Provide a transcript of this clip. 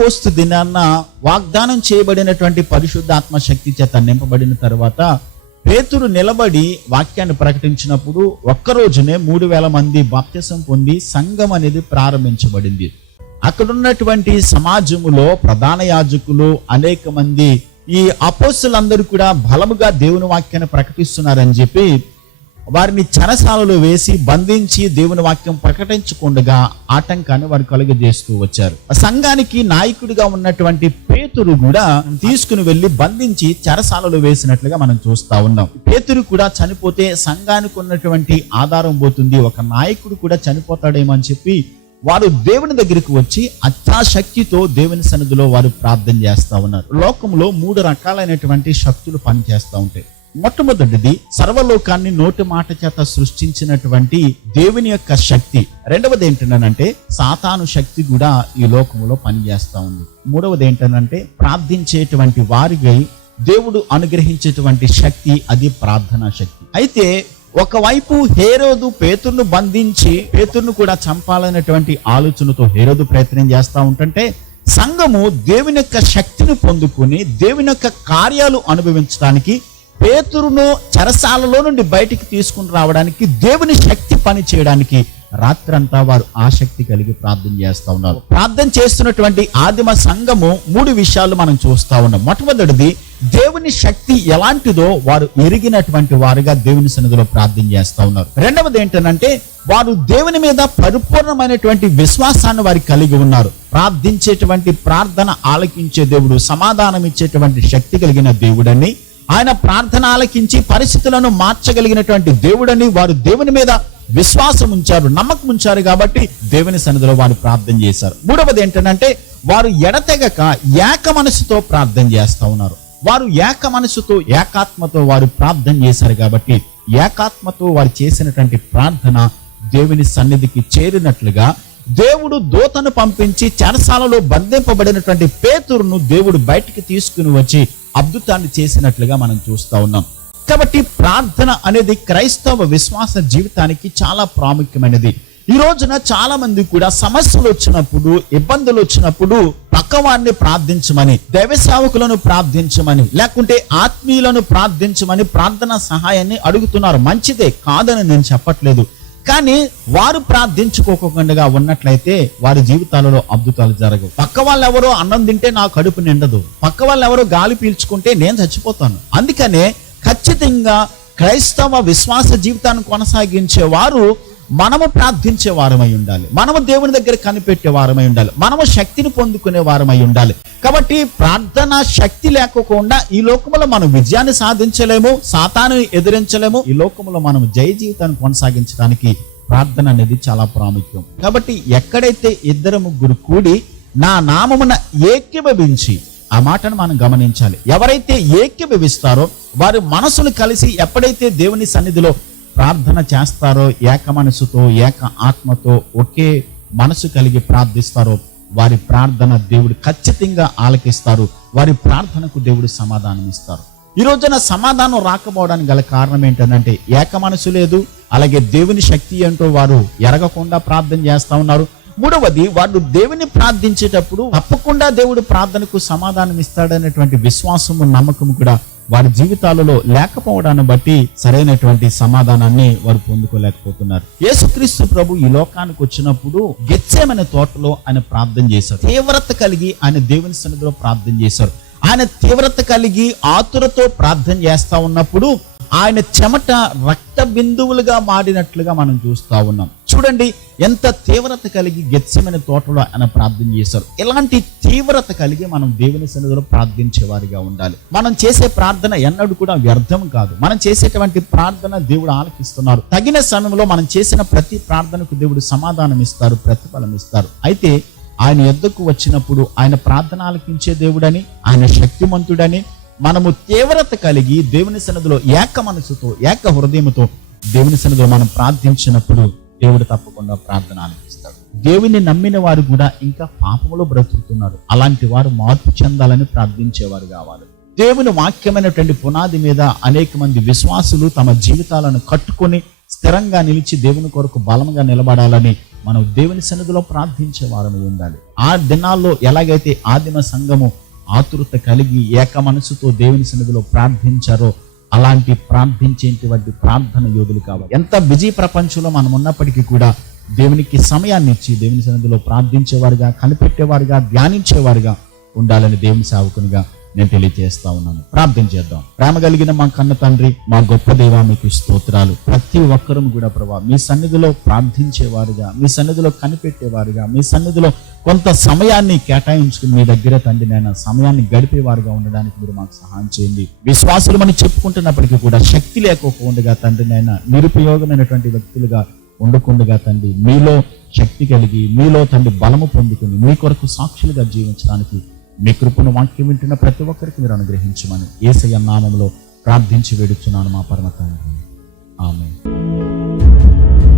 పెంతికోస్తు దినాన్న వాగ్దానం చేయబడినటువంటి పరిశుద్ధాత్మ శక్తి చేత నింపబడిన తర్వాత పేతురు నిలబడి వాక్యాన్ని ప్రకటించినప్పుడు ఒక్క రోజునే మూడు వేల మంది బాప్త్యసం పొంది సంఘం అనేది ప్రారంభించబడింది. అక్కడున్నటువంటి సమాజములో ప్రధాన యాజకులు అనేక మంది ఈ అపోస్తులందరూ కూడా బలముగా దేవుని వాక్యాన్ని ప్రకటిస్తున్నారని చెప్పి వారిని చెరసాలలో వేసి బంధించి దేవుని వాక్యం ప్రకటించకుండగా ఆటంకాన్ని వారు కలుగజేస్తూ వచ్చారు. సంఘానికి నాయకుడిగా ఉన్నటువంటి పేతురు కూడా తీసుకుని వెళ్ళి బంధించి చెరసాలలో వేసినట్లుగా మనం చూస్తా ఉన్నాం. పేతురు కూడా చనిపోతే సంఘానికి ఉన్నటువంటి ఆధారం పోతుంది. ఒక నాయకుడు కూడా చనిపోతాడేమో అని చెప్పి వారు దేవుని దగ్గరికి వచ్చి అత్యాశక్తితో దేవుని సన్నిధిలో వారు ప్రార్థన చేస్తా ఉన్నారు. లోకంలో మూడు రకాలైనటువంటి శక్తులు పనిచేస్తూ ఉంటాయి. మొట్టమొదటిది సర్వలోకాన్ని నోటి మాట చేత సృష్టించినటువంటి దేవుని యొక్క శక్తి. రెండవది ఏంటంటే సాతాను శక్తి కూడా ఈ లోకంలో పనిచేస్తూ ఉంది. మూడవది ఏంటంటే ప్రార్థించేటువంటి వారికి దేవుడు అనుగ్రహించేటువంటి శక్తి అది ప్రార్థనా శక్తి. అయితే ఒకవైపు హేరోదు పేతుర్ను బంధించి పేతుర్ను కూడా చంపాలనేటువంటి ఆలోచనతో హేరోదు ప్రయత్నం చేస్తా ఉంటుంటే సంఘము దేవుని యొక్క శక్తిని పొందుకుని దేవుని యొక్క కార్యాలు అనుభవించడానికి పేతురును చెరసాలలో నుండి బయటికి తీసుకుని రావడానికి దేవుని శక్తి పని చేయడానికి రాత్రంతా వారు ఆసక్తి కలిగి ప్రార్థన చేస్తూ ఉన్నారు. ప్రార్థన చేస్తున్నటువంటి ఆదిమ సంఘము మూడు విషయాలు మనం చూస్తా ఉన్నాం. మొట్టమొదటిది దేవుని శక్తి ఎలాంటిదో వారు ఎరిగినటువంటి వారుగా దేవుని సన్నిధిలో ప్రార్థన చేస్తూ ఉన్నారు. రెండవది ఏంటంటే వారు దేవుని మీద పరిపూర్ణమైనటువంటి విశ్వాసాన్ని వారు కలిగి ఉన్నారు. ప్రార్థించేటువంటి ప్రార్థన ఆలకించే దేవుడు సమాధానం ఇచ్చేటువంటి శక్తి కలిగిన దేవుడని ఆయన ప్రార్థన ఆలకించి పరిస్థితులను మార్చగలిగినటువంటి దేవుడని వారు దేవుని మీద విశ్వాసం ఉంచారు నమ్మకం ఉంచారు కాబట్టి దేవుని సన్నిధిలో వారు ప్రార్థన చేశారు. మూడవది ఏంటంటే వారు ఎడతెగక ఏక మనసుతో ప్రార్థన చేస్తూ ఉన్నారు. వారు ఏక మనసుతో ఏకాత్మతో వారు ప్రార్థన చేశారు కాబట్టి ఏకాత్మతో వారు చేసినటువంటి ప్రార్థన దేవుని సన్నిధికి చేరినట్లుగా దేవుడు దూతను పంపించి చెరసాలలో బంధింపబడినటువంటి పేతురును దేవుడు బయటికి తీసుకుని వచ్చి అద్భుతాన్ని చేసినట్లుగా మనం చూస్తా ఉన్నాం. కాబట్టి ప్రార్థన అనేది క్రైస్తవ విశ్వాస జీవితానికి చాలా ప్రాముఖ్యమైనది. ఈ రోజున చాలా మంది కూడా సమస్యలు వచ్చినప్పుడు ఇబ్బందులు వచ్చినప్పుడు పక్కవాడిని ప్రార్థించమని దైవ సేవకులను ప్రార్థించమని లేకుంటే ఆత్మీయులను ప్రార్థించమని ప్రార్థన సహాయాన్ని అడుగుతున్నారు. మంచిదే కాదని నేను చెప్పట్లేదు. కానీ వారు ప్రార్థించుకోకుండా ఉన్నట్లయితే వారి జీవితాలలో అద్భుతాలు జరగవు. పక్క వాళ్ళు ఎవరో అన్నం తింటే నా కడుపు నిండదు. పక్క వాళ్ళు ఎవరో గాలి పీల్చుకుంటే నేను చచ్చిపోతాను. అందుకనే ఖచ్చితంగా క్రైస్తవ విశ్వాస జీవితాన్ని కొనసాగించే వారు మనము ప్రార్థించే వారమై ఉండాలి. మనము దేవుని దగ్గర కనిపెట్టే వారమై ఉండాలి. మనము శక్తిని పొందుకునే వారమై ఉండాలి. కాబట్టి ప్రార్థన శక్తి లేకోకుండా ఈ లోకములో మనం విజయాన్ని సాధించలేము సాతాను ఎదిరించలేము. ఈ లోకములో మనం జయ జీవితాన్ని కొనసాగించడానికి ప్రార్థన అనేది చాలా ప్రాముఖ్యం. కాబట్టి ఎక్కడైతే ఇద్దరు ముగ్గురు కూడి నా నామమున ఏకీభవించి ఆ మాటను మనం గమనించాలి. ఎవరైతే ఏకీభవిస్తారో వారి మనసులు కలిసి ఎప్పుడైతే దేవుని సన్నిధిలో ప్రార్థన చేస్తారో ఏక మనసుతో ఏక ఆత్మతో ఒకే మనసు కలిగి ప్రార్థిస్తారో వారి ప్రార్థన దేవుడు ఖచ్చితంగా ఆలకిస్తారు. వారి ప్రార్థనకు దేవుడు సమాధానం ఇస్తారు. ఈ రోజున సమాధానం రాకపోవడానికి గల కారణం ఏంటంటే ఏక మనసు లేదు అలాగే దేవుని శక్తి ఏంటో వారు ఎరగకుండా ప్రార్థన చేస్తా ఉన్నారు. మూడవది వాళ్ళు దేవుని ప్రార్థించేటప్పుడు తప్పకుండా దేవుడు ప్రార్థనకు సమాధానం ఇస్తాడనేటువంటి విశ్వాసము నమ్మకము కూడా వారి జీవితాలలో లేకపోవడాన్ని బట్టి సరైనటువంటి సమాధానాన్ని వారు పొందుకోలేకపోతున్నారు. యేసుక్రీస్తు ప్రభు ఈ లోకానికి వచ్చినప్పుడు గెచ్చేమనే తోటలో ఆయన ప్రార్థన చేశారు తీవ్రత కలిగి ఆయన దేవుని సన్నిధిలో ప్రార్థన చేశారు ఆయన తీవ్రత కలిగి ఆతురతో ప్రార్థన చేస్తా ఉన్నప్పుడు ఆయన చెమట రక్త బిందువులుగా మారినట్లుగా మనం చూస్తా ఉన్నాం. చూడండి ఎంత తీవ్రత కలిగి గెచ్చమైన తోటలో ఆయన ప్రార్థన చేశారు. ఇలాంటి తీవ్రత కలిగి మనం దేవుని సన్నిధిలో ప్రార్థించేవారిగా ఉండాలి. మనం చేసే ప్రార్థన ఎన్నడూ కూడా వ్యర్థం కాదు. మనం చేసేటువంటి ప్రార్థన దేవుడు ఆలకిస్తున్నారు. తగిన సమయంలో మనం చేసిన ప్రతి ప్రార్థనకు దేవుడు సమాధానం ఇస్తారు ప్రతిఫలం ఇస్తారు. అయితే ఆయన ఎద్దకు వచ్చినప్పుడు ఆయన ప్రార్థన ఆలకించే దేవుడని ఆయన శక్తిమంతుడని మనము తీవ్రత కలిగి దేవుని సన్నిధిలో ఏక మనసుతో ఏక హృదయంతో దేవుని సన్నిధిలో మనం ప్రార్థించినప్పుడు దేవుడు తప్పకుండా ప్రార్థన ఆలకిస్తాడు దేవుని నమ్మిన వారు కూడా ఇంకా పాపములో బ్రతుకుతున్నారు. అలాంటి వారు మార్పు చెందాలని ప్రార్థించేవారు కావాలి. దేవుని వాక్యమైనటువంటి పునాది మీద అనేక మంది విశ్వాసులు తమ జీవితాలను కట్టుకొని స్థిరంగా నిలిచి దేవుని కొరకు బలంగా నిలబడాలని మనం దేవుని సన్నిధిలో ప్రార్థించే వారమై ఉండాలి. ఆ దినాల్లో ఎలాగైతే ఆదిమ సంఘము ఆతురత కలిగి ఏక మనసుతో దేవుని సన్నిధిలో ప్రార్థించారో అలాంటి ప్రార్థించేటువంటి ప్రార్థన యోధులు కావాలి. ఎంత బిజీ ప్రపంచంలో మనం ఉన్నప్పటికీ కూడా దేవునికి సమయాన్ని ఇచ్చి దేవుని సన్నిధిలో ప్రార్థించేవారుగా కనిపెట్టేవారుగా ధ్యానించేవారుగా ఉండాలని దేవుని సేవకునిగా నేను తెలియజేస్తా ఉన్నాను. ప్రార్థన చేద్దాం. ప్రేమ కలిగిన మా కన్న తండ్రి మా గొప్ప దేవ మీకు స్తోత్రాలు. ప్రతి ఒక్కరూ కూడా ప్రభా మీ సన్నిధిలో ప్రార్థించేవారుగా మీ సన్నిధిలో కనిపెట్టేవారుగా మీ సన్నిధిలో కొంత సమయాన్ని కేటాయించుకుని మీ దగ్గర తండ్రి నేను సమయాన్ని గడిపేవారుగా ఉండడానికి మీరు మాకు సహాయం చేయండి. విశ్వాసులు మనం చెప్పుకుంటున్నప్పటికీ కూడా శక్తి లేకపోకుండా తండ్రి నేను నిరుపయోగమైనటువంటి వ్యక్తులుగా ఉండకుండగా తండ్రి మీలో శక్తి కలిగి మీలో తండ్రి బలము పొందుకుని మీ కొరకు సాక్షులుగా జీవించడానికి మీ కృపను వాక్యం వింటున్న ప్రతి ఒక్కరికి మీరు అనుగ్రహించమని ఏసయ్య నామంలో ప్రార్థించి వేడుచున్నాను మా పరమ తండ్రి ఆమె